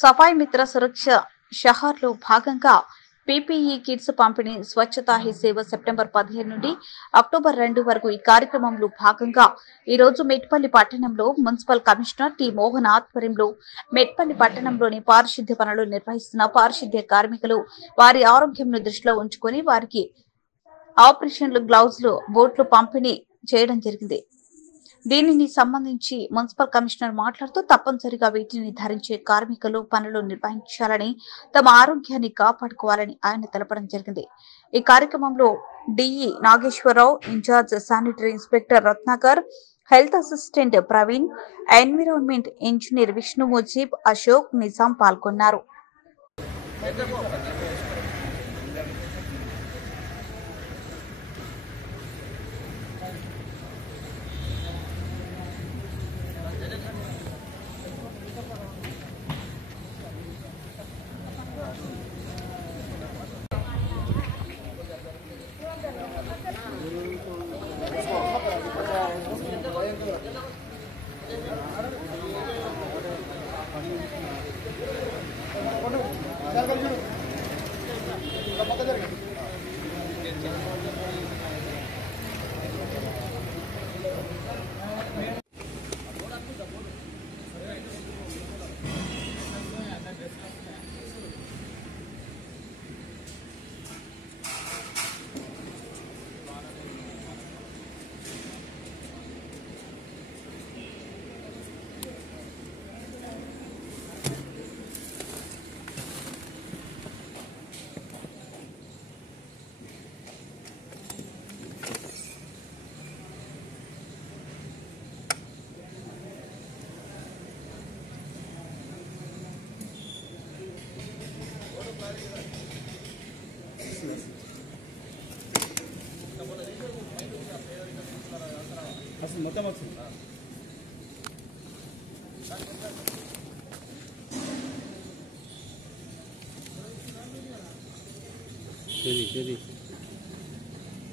సఫాయి మిత్ర సురక్ష షహర్లో భాగంగా PPE kits పంపిణీ స్వచ్ఛతా హీ సేవ సెప్టెంబర్ 15 నుండి అక్టోబర్ 2 వరకు ఈ కార్యక్రమంలో భాగంగా ఈ రోజు మెట్పల్లి పట్టణంలో మున్సిపల్ కమిషనర్ టి మోహన్ ఆధ్వర్యంలో మెట్పల్లి పట్టణంలోని పారిశుద్ధ్య పనులు నిర్వహిస్తున్న పారిశుద్ధ్య కార్మికులు వారి ఆరోగ్యంను దృష్టిలో ఉంచుకొని వారికి ఆపరేషన్లు గ్లౌజులు బూట్లు పంపిణీ చేయడం జరిగింది. దీనిని సంబంధించి మున్సిపల్ కమిషనర్ మాట్లాడుతూ తప్పనిసరిగా వీటిని ధరించే కార్మికులు పనులు నిర్వహించాలని తమ ఆరోగ్యాన్ని కాపాడుకోవాలని ఆయన తెలపడం జరిగింది. ఈ కార్యక్రమంలో DE Nageswararao, incharge sanitary inspector Ratnakar, health assistant Praveen, environment engineer Vishnu Mujeeb, Ashok, Nizam పాల్గొన్నారు. అసలు మొత్తం వచ్చింది చది